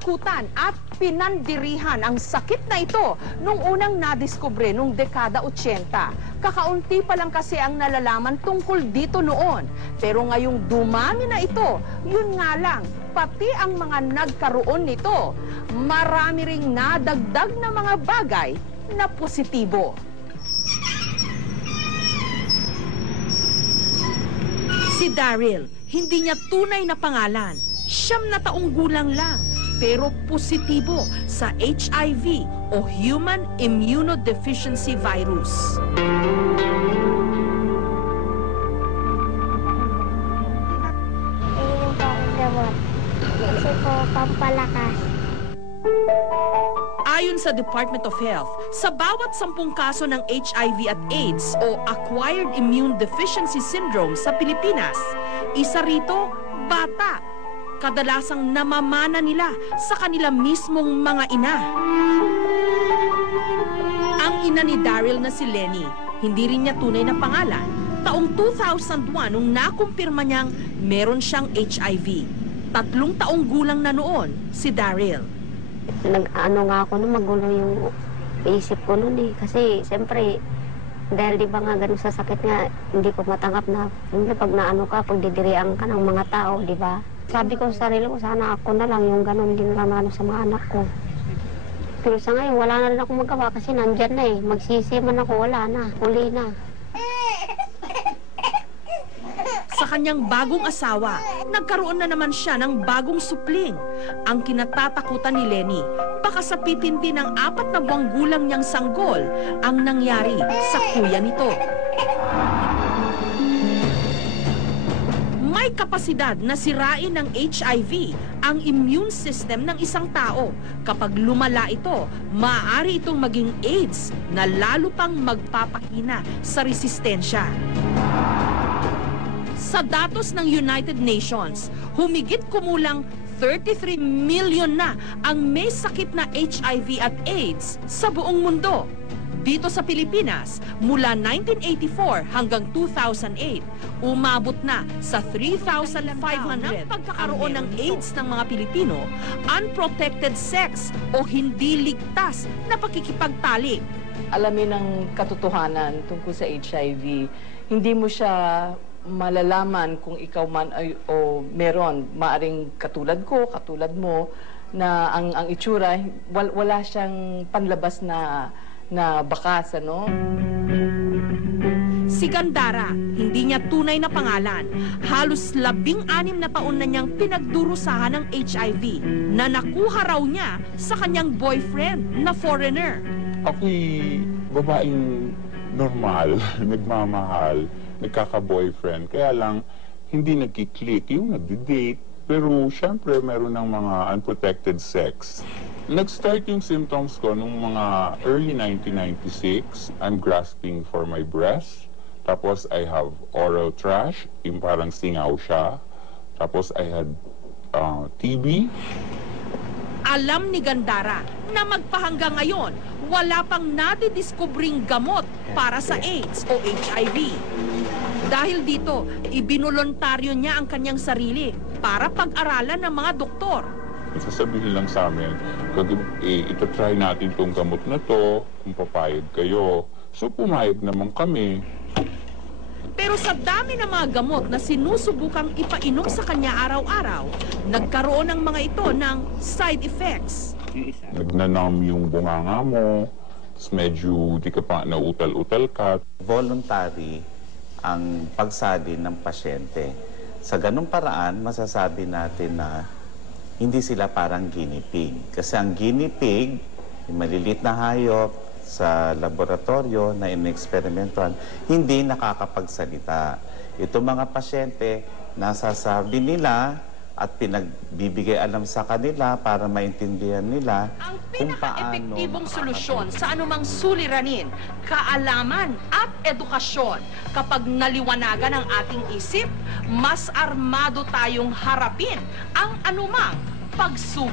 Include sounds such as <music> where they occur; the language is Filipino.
kinatakutan at pinandirihan ang sakit na ito nung unang nadiskubre nung dekada 80. Kakaunti pa lang kasi ang nalalaman tungkol dito noon. Pero ngayong dumami na ito, yun nga lang, pati ang mga nagkaroon nito, marami ring nadagdag na mga bagay na positibo. Si Daryl, hindi niya tunay na pangalan. Siyam na taong gulang lang, pero positibo sa HIV o Human Immunodeficiency Virus. Iinom po akong gamot. Kasi po. Ayon sa Department of Health, sa bawat sampung kaso ng HIV at AIDS o Acquired Immune Deficiency Syndrome sa Pilipinas, isa rito, bata. Kadalasang namamana nila sa kanila mismong mga ina. Ang ina ni Daryl na si Lenny, hindi rin niya tunay na pangalan. Taong 2001 nung nakumpirma niyang meron siyang HIV. Tatlong taong gulang na noon si Daryl. Nag-ano nga ako nung magulo yung isip ko noon eh. Kasi siyempre, dahil di ba nga ganun sa sakit nga, hindi ko matanggap na, hindi pag naano ka, pag didirian ka ng mga tao, di ba? Sabi ko sa sarili ko, sana ako na lang yung ganun din lang ano sa mga anak ko. Pero sa ngayon, wala na rin ako magawa kasi nandyan na eh. Magsisi man ako, wala na. Uli na. Sa kanyang bagong asawa, nagkaroon na naman siya ng bagong supling. Ang kinatatakutan ni Lenny, baka sapitin din ng apat na buwang gulang niyang sanggol ang nangyari sa kuya nito. Kapasidad na sirain ng HIV ang immune system ng isang tao. Kapag lumala ito, maaari itong maging AIDS na lalo pang magpapakina sa resistensya. Sa datos ng United Nations, humigit kumulang 33 million na ang may sakit na HIV at AIDS sa buong mundo. Dito sa Pilipinas, mula 1984 hanggang 2008, umabot na sa 3,500 ang pagkakaroon ng AIDS ng mga Pilipino, unprotected sex o hindi ligtas na pakikipagtalik. alamin ang katotohanan tungkol sa HIV. Hindi mo siya malalaman kung ikaw man ay o meron maaring katulad ko, katulad mo na ang ang itsura wal, wala siyang panlabas na na bakas ano. Si Gandara, hindi niya tunay na pangalan. Halos labing-anim na taon na niyang pinagdurusahan ng HIV na nakuha raw niya sa kanyang boyfriend na foreigner. ako'y babaeng normal, <laughs> nagmamahal, nagkaka-boyfriend. Kaya lang, hindi nagkiklik yung nagdi-date. Pero syempre, meron ng mga unprotected sex. Nag-start yung symptoms ko nung mga early 1996. I'm grasping for my breast. Tapos I have oral thrush, yung parang singaw siya. Tapos I had uh, TB. Alam ni Gandara na magpahanggang ngayon, wala pang nadidiskubring gamot para sa AIDS o HIV. Dahil dito, ibinulontaryo niya ang kanyang sarili para pag-aralan ng mga doktor. sasabihin lang sa amin, kag eh, ito try natin tong gamot na to, kung papayag kayo. So pumayag naman kami. Pero sa dami ng mga gamot na sinusubukang ipainom sa kanya araw-araw, nagkaroon ng mga ito ng side effects. Nagnanam yung bunganga mo, medyo di ka pa nautal-utal ka. voluntary ang pagsalin ng pasyente. Sa ganung paraan, masasabi natin na hindi sila parang guinea pig. Kasi ang guinea pig, yung malilit na hayop sa laboratorio na ineksperimentuhan, hindi nakakapagsalita. Ito mga pasyente, nasasabi nila at pinagbibigay alam sa kanila para maintindihan nila Ang kung paano makakatulong. solusyon sa anumang suliranin, kaalaman at edukasyon. Kapag naliwanagan ang ating isip, mas armado tayong harapin ang anumang pagsubok.